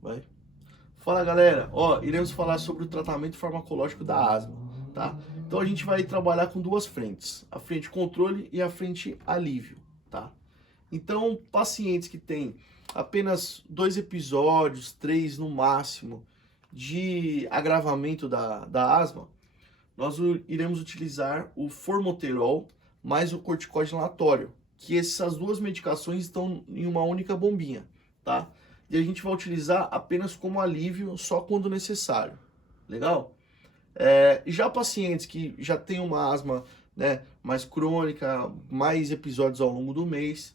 Vai. Fala galera, ó, iremos falar sobre o tratamento farmacológico da asma, tá? Então a gente vai trabalhar com duas frentes, a frente controle e a frente alívio, tá? Então, pacientes que têm apenas 2 episódios, 3 no máximo, de agravamento da asma, nós iremos utilizar o formoterol mais o corticóide inalatório, que essas duas medicações estão em uma única bombinha, tá? E a gente vai utilizar apenas como alívio, só quando necessário. Legal? Já pacientes que já têm uma asma, né, mais crônica, mais episódios ao longo do mês,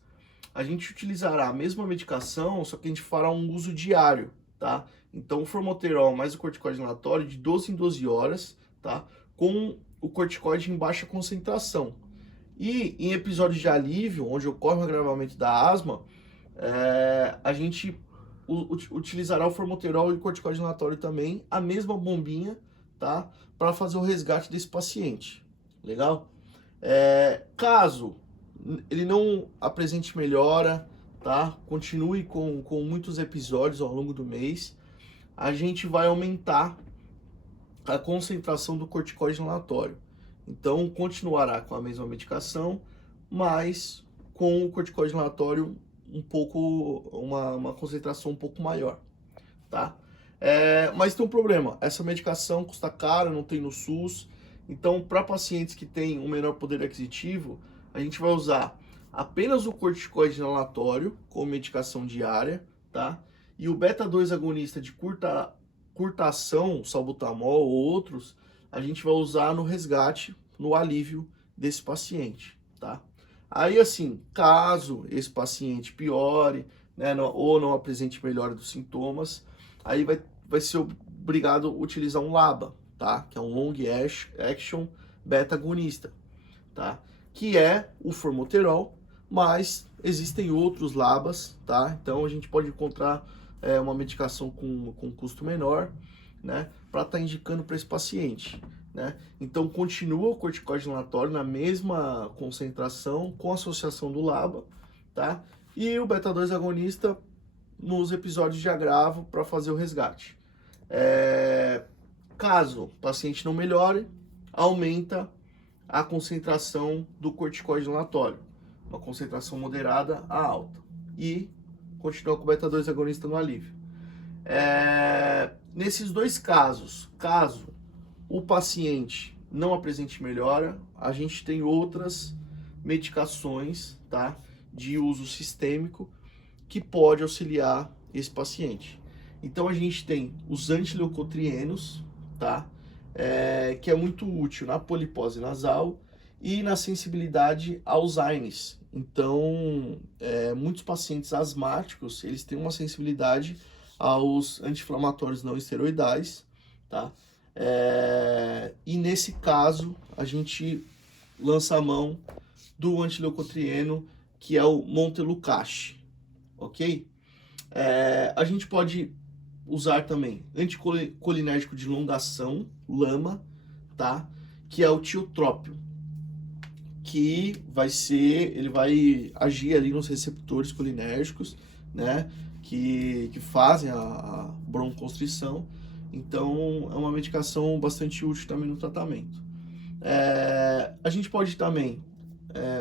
a gente utilizará a mesma medicação, só que a gente fará um uso diário, tá? Então, o formoterol mais o corticoide inalatório de 12 em 12 horas, tá? Com o corticoide em baixa concentração. E em episódios de alívio, onde ocorre o agravamento da asma, a gente utilizará o formoterol e o corticoide inalatório também, a mesma bombinha, tá? Para fazer o resgate desse paciente. Legal? Caso ele não apresente melhora, tá? Continue com muitos episódios ao longo do mês, a gente vai aumentar a concentração do corticoide inalatório. Então, continuará com a mesma medicação, mas com o corticoide inalatório uma concentração um pouco maior, tá? Mas tem um problema, essa medicação custa caro, não tem no SUS, então para pacientes que têm um menor poder aquisitivo, a gente vai usar apenas o corticoide inalatório como medicação diária, tá? E o beta-2 agonista de curta ação, salbutamol ou outros, a gente vai usar no resgate, no alívio desse paciente, tá? Aí assim, caso esse paciente piore, né, ou não apresente melhora dos sintomas, aí vai ser obrigado a utilizar um LABA, tá? Que é um Long Action Beta Agonista, tá? Que é o formoterol, mas existem outros LABAs, tá? Então a gente pode encontrar uma medicação com custo menor, né? Para estar indicando para esse paciente, né? Então continua o corticoide inalatório na mesma concentração com associação do LABA, tá? E o beta-2 agonista nos episódios de agravo para fazer o resgate. Caso o paciente não melhore, aumenta a concentração do corticoide inalatório, uma concentração moderada a alta, e continua com o beta-2 agonista no alívio. Nesses dois casos, caso o paciente não apresente melhora, a gente tem outras medicações, tá, de uso sistêmico que pode auxiliar esse paciente. Então a gente tem os antileucotrienos, tá, que é muito útil na polipose nasal e na sensibilidade aos AINES. Então, muitos pacientes asmáticos, eles têm uma sensibilidade aos anti-inflamatórios não esteroidais, tá? E nesse caso, a gente lança a mão do antileucotrieno, que é o Montelukast, ok? A gente pode usar também anticolinérgico de longa ação, LAMA, tá? Que é o tiotrópio, que ele vai agir ali nos receptores colinérgicos, né? Que fazem a broncoconstrição. Então, é uma medicação bastante útil também no tratamento. A gente pode também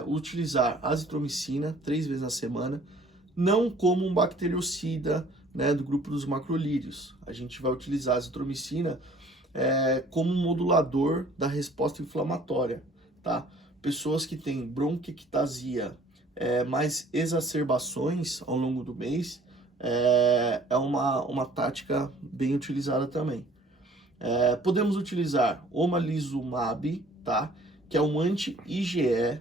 utilizar azitromicina 3 vezes na semana, não como um bacteriocida, né, do grupo dos macrolídeos. A gente vai utilizar a azitromicina como um modulador da resposta inflamatória, tá? Pessoas que têm bronquiectasia, mais exacerbações ao longo do mês, é uma tática bem utilizada também. Podemos utilizar omalizumab, tá? Que é um anti-IgE.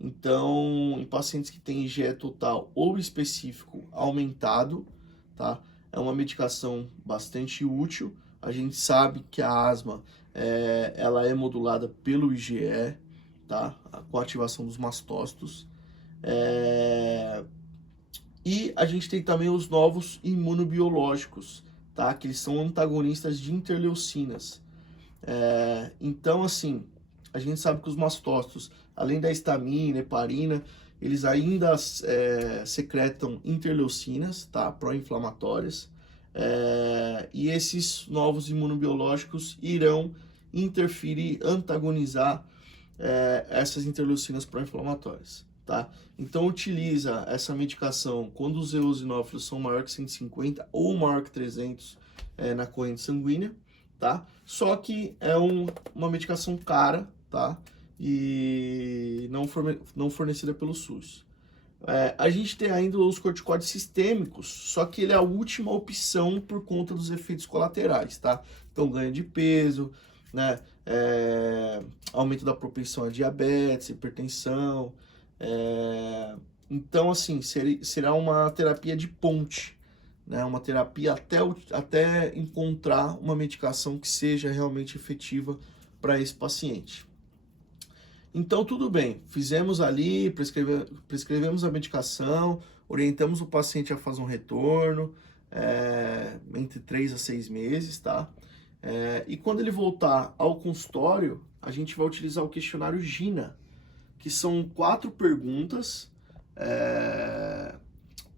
Então, em pacientes que têm IgE total ou específico aumentado, tá? É uma medicação bastante útil. A gente sabe que a asma ela é modulada pelo IgE, tá? Com a ativação dos mastócitos. E a gente tem também os novos imunobiológicos, tá? Que eles são antagonistas de interleucinas. Então, assim, a gente sabe que os mastócitos, além da histamina, heparina, eles ainda secretam interleucinas, tá? Pró-inflamatórias. E esses novos imunobiológicos irão interferir, antagonizar essas interleucinas pró-inflamatórias, tá? Então utiliza essa medicação quando os eosinófilos são maior que 150 ou maior que 300 na corrente sanguínea, tá? Só que é uma medicação cara, tá? E não fornecida pelo SUS. A gente tem ainda os corticoides sistêmicos, só que ele é a última opção por conta dos efeitos colaterais, tá? Então, ganho de peso, né? Aumento da propensão a diabetes, hipertensão. Então, assim, será uma terapia de ponte, né? Uma terapia até encontrar uma medicação que seja realmente efetiva para esse paciente. Então, tudo bem, fizemos ali, prescrevemos a medicação, orientamos o paciente a fazer um retorno, entre 3 a 6 meses, tá? E quando ele voltar ao consultório, a gente vai utilizar o questionário GINA, que são 4 perguntas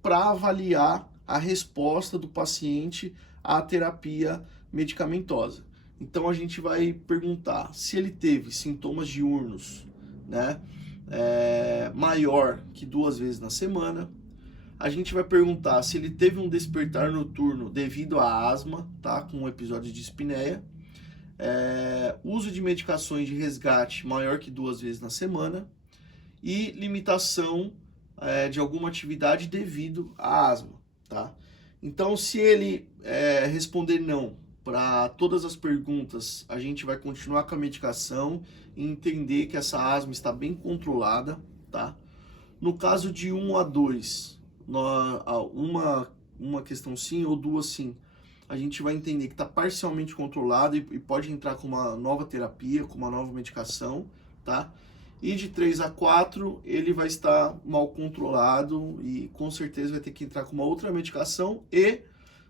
para avaliar a resposta do paciente à terapia medicamentosa. Então a gente vai perguntar se ele teve sintomas diurnos, né, maior que 2 vezes na semana. A gente vai perguntar se ele teve um despertar noturno devido à asma, tá, com um episódio de espineia. Uso de medicações de resgate maior que 2 vezes na semana. E limitação de alguma atividade devido à asma, tá? Então, se ele responder não para todas as perguntas, a gente vai continuar com a medicação e entender que essa asma está bem controlada, tá? No caso de 1 a 2, uma questão sim ou 2 sim, a gente vai entender que está parcialmente controlada e pode entrar com uma nova terapia, com uma nova medicação, tá? E de 3 a 4, ele vai estar mal controlado e com certeza vai ter que entrar com uma outra medicação e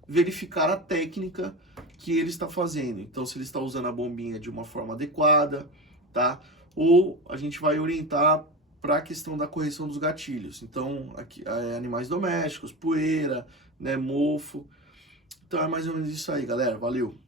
verificar a técnica que ele está fazendo. Então, se ele está usando a bombinha de uma forma adequada, tá? Ou a gente vai orientar para a questão da correção dos gatilhos. Então, aqui, animais domésticos, poeira, né, mofo. Então, é mais ou menos isso aí, galera. Valeu!